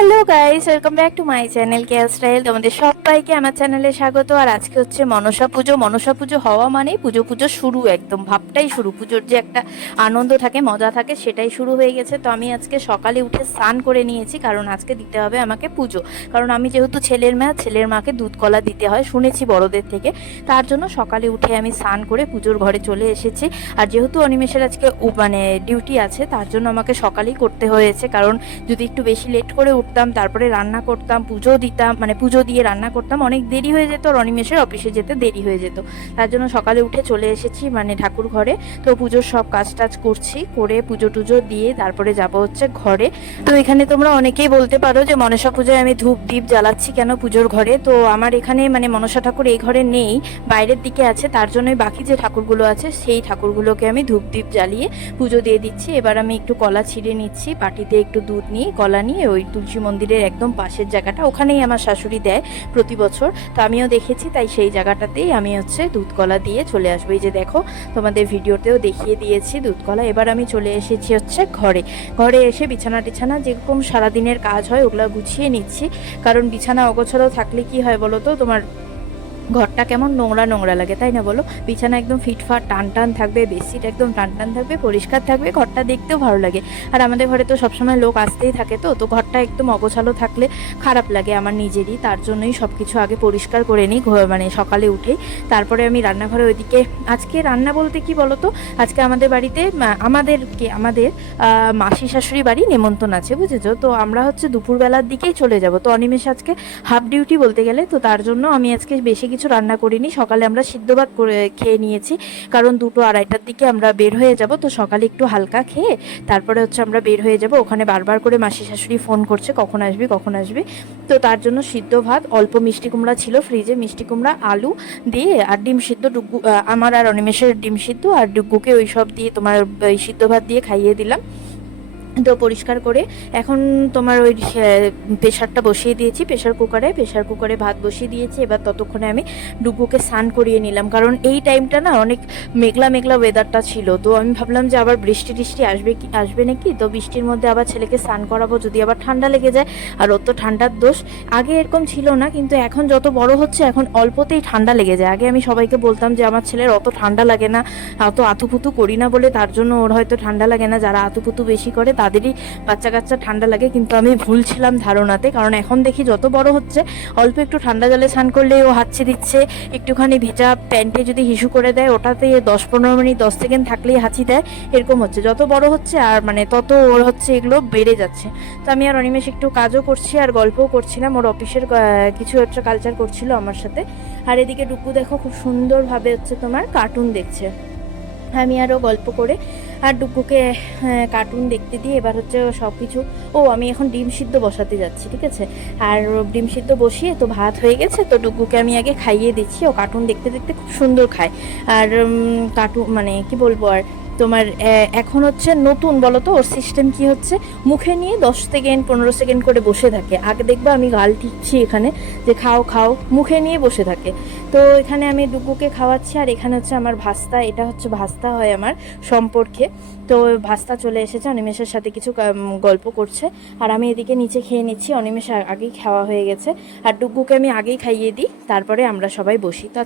Hello guys welcome back to my channel Care Style তোমাদের সবাইকে আমার চ্যানেলে স্বাগত। আর আজকে হচ্ছে মনসা পুজো। মনসা পুজো হওয়া মানেই পুজো। পুজো শুরু একদম, ভাবটাই শুরু। পুজোর যে একটা আনন্দ থাকে, মজা থাকে, সেটাই শুরু হয়ে গেছে। তো আমি আজকে সকালে উঠে স্নান করে নিয়েছি, কারণ আজকে দিতে হবে আমাকে পুজো। কারণ আমি যেহেতু ছেলের মেয়ে ছেলের মাকে দুধ কলা দিতে হয়, শুনেছি বড়দের থেকে। তার জন্য সকালে উঠে আমি স্নান করে পুজোর ঘরে চলে এসেছি। আর যেহেতু অনিমেষের আজকে মানে ডিউটি আছে, তার জন্য আমাকে সকালেই করতে হয়েছে। কারণ যদি একটু বেশি লেট করে উঠতাম তারপরে রান্না করতাম, পুজো দিতাম মানে পুজো দিয়ে রান্না করতাম, অনেক দেরি হয়ে যেত আর অনিমেষের অফিসে যেতে দেরি হয়ে যেত। তার জন্য সকালে উঠে চলে এসেছি মানে ঠাকুর ঘরে। তো পুজোর সব কাজ টাজ করছি, করে পুজো টুজো দিয়ে তারপরে যাব হচ্ছে ঘরে। তো এখানে তোমরা অনেকেই বলতে পারো যে মনসা পুজোয় আমি ধূপ দ্বীপ জ্বালাচ্ছি কেন পুজোর ঘরে? তো আমার এখানে মানে মনসা ঠাকুর এই ঘরে নেই, বাইরের দিকে আছে, তার জন্যই বাকি যে ঠাকুরগুলো আছে, সেই ঠাকুরগুলোকে আমি ধূপ দ্বীপ জ্বালিয়ে পুজো দিয়ে দিচ্ছি। এবার আমি একটু কলা ছিঁড়ে নিচ্ছি, বাটিতে একটু দুধ নিয়ে, কলা নিয়ে ওই তুলসী মন্দিরের একদম পাশের জায়গাটা, ওখানেই আমার শাশুড়ি দেয় প্রতি বছর। তো আমিও দেখেছি, তাই সেই জায়গাটাতেই আমি হচ্ছে দুধকলা দিয়ে চলে আসব। এই যে দেখো, তোমাদের ভিডিওতেও দেখিয়ে দিয়েছি দুধকলা। এবার আমি চলে এসেছি হচ্ছে ঘরে। ঘরে এসে বিছানা টিছানা যেরকম সারাদিনের কাজ হয়, ওগুলো গুছিয়ে নিচ্ছি। কারণ বিছানা অগোছালো থাকলে কি হয় বলো তো? তোমার ঘরটা কেমন নোংরা নোংরা লাগে, তাই না বলো? বিছানা একদম ফিটফাট টান টান থাকবে, বেডশিট একদম টান টান থাকবে, পরিষ্কার থাকবে, ঘরটা দেখতেও ভালো লাগে। আর আমাদের ঘরে তো সবসময় লোক আসতেই থাকে তো তো ঘরটা একদম অগোছালো থাকলে খারাপ লাগে আমার নিজেরই, তার জন্যই সব কিছু আগে পরিষ্কার করে নিই মানে সকালে উঠে তারপরে আমি রান্নাঘরে ওইদিকে, আজকে রান্না বলতে কি বলো তো? আজকে আমাদের বাড়িতে আমাদেরকে আমাদের মাসি শাশুড়ি বাড়ি নেমন্তন্ন আছে, বুঝেছ? তো আমরা হচ্ছে দুপুরবেলার দিকেই চলে যাব। তো অনিমেষ আজকে হাফ ডিউটি বলতে গেলে, তো তার জন্য আমি আজকে বেশি কিছু রান্না করিনি। সকালে আমরা সিদ্ধ ভাত করে খেয়ে নিয়েছি। কারণ দুটো আড়াইটার দিকে আমরা বের হয়ে যাব। তো সকালে একটু হালকা খেয়ে তারপরে হচ্ছে আমরা বের হয়ে যাব। ওখানে বারবার করে মাসি শাশুড়ি ফোন করছে, কখন আসবি কখন আসবি? তো তার জন্য সিদ্ধ ভাত, অল্প মিষ্টি কুমড়া ছিল ফ্রিজে, মিষ্টি কুমড়া, আলু দিয়ে আর ডিম সিদ্ধ, ডুগু আমার আর অনিমেষের ডিম সিদ্ধ আর ডুগুকে ওই সব দিয়ে তোমার সিদ্ধ ভাত দিয়ে খাইয়ে দিলাম। তো পরিষ্কার করে এখন তোমার ওই প্রেশারটা বসিয়ে দিয়েছি, প্রেশার কুকারে প্রেশার কুকারে ভাত বসিয়ে দিয়েছি। এবার ততক্ষণে আমি ডুগুকে স্নান করিয়ে নিলাম। কারণ এই টাইমটা না অনেক মেঘলা মেঘলা ওয়েদারটা ছিল। তো আমি ভাবলাম যে আবার বৃষ্টি, টিষ্টি আসবে কি, আসবে নাকি? তো বৃষ্টির মধ্যে আবার ছেলেকে স্নান করাবো যদি আবার ঠান্ডা লেগে যায়। আর ওর তো ঠান্ডার দোষ। আগে এরকম ছিল না, কিন্তু এখন যত বড় হচ্ছে, এখন অল্পতেই ঠান্ডা লেগে যায়। আগে আমি সবাইকে বলতাম যে, আমার ছেলের অত ঠান্ডা লাগে না, অত আতুপুতু করি না বলে, তার জন্য ওর হয়তো ঠান্ডা লাগে না। যারা আতুপুতু বেশি করে তাদেরই বাচ্চা কাচ্চা ঠান্ডা লাগে, কিন্তু আমি ভুল ছিলাম ধারণাতে। কারণ এখন দেখি যত বড় হচ্ছে, অল্প একটু ঠান্ডা জলে স্নান করলে ও হাঁচি দিচ্ছে একটুখানি ভেজা প্যান্টে যদি হিসু করে দেয়, ওটাতে দশ পনেরো মিনিট, দশ সেকেন্ড থাকলেই হাঁচি দেয়, এরকম হচ্ছে। যত বড় হচ্ছে, আর মানে তত ওর হচ্ছে এগুলো বেড়ে যাচ্ছে। তো আমি আর অনিমেষ একটু কাজও করছি, আর গল্পও করছিলাম ওর অফিসের কিছু একটা কালচার করছিল আমার সাথে। আর এদিকে ডুকু দেখো, খুব সুন্দরভাবে হচ্ছে তোমার কার্টুন দেখছে। আমি আরও গল্প করে আর ডুকুকে কার্টুন দেখতে দিয়ে এবার হচ্ছে সব কিছু ও আমি এখন ডিম সিদ্ধ বসাতে যাচ্ছি, ঠিক আছে? আর ডিম সিদ্ধ বসিয়ে তো ভাত হয়ে গেছে, তো ডুকুকে আমি আগে খাইয়ে দিচ্ছি, ও কার্টুন দেখতে দেখতে খুব সুন্দর খায়। আর কার্টুন মানে কি বলব আর তোমার এখন হচ্ছে নতুন বলো তো ওর সিস্টেম কি হচ্ছে? মুখে নিয়ে দশ সেকেন্ড, পনেরো সেকেন্ড করে বসে থাকে। আগে দেখবা আমি গাল ঠিকছি এখানে, যে খাও খাও, মুখে নিয়ে বসে থাকে। তো এখানে আমি ডুগুকে খাওয়াচ্ছি, আর এখানে হচ্ছে আমার ভাস্তা, এটা হচ্ছে ভাস্তা হয় আমার সম্পর্কে। তো ভাস্তা চলে এসেছে, অনিমেষের সাথে কিছু গল্প করছে। আর আমি এদিকে নিচে খেয়ে নিচ্ছি, অনিমেষ আগেই খাওয়া হয়ে গেছে। আর ডুগুকে আমি আগেই খাইয়ে দিই, তারপরে আমরা সবাই বসি। তো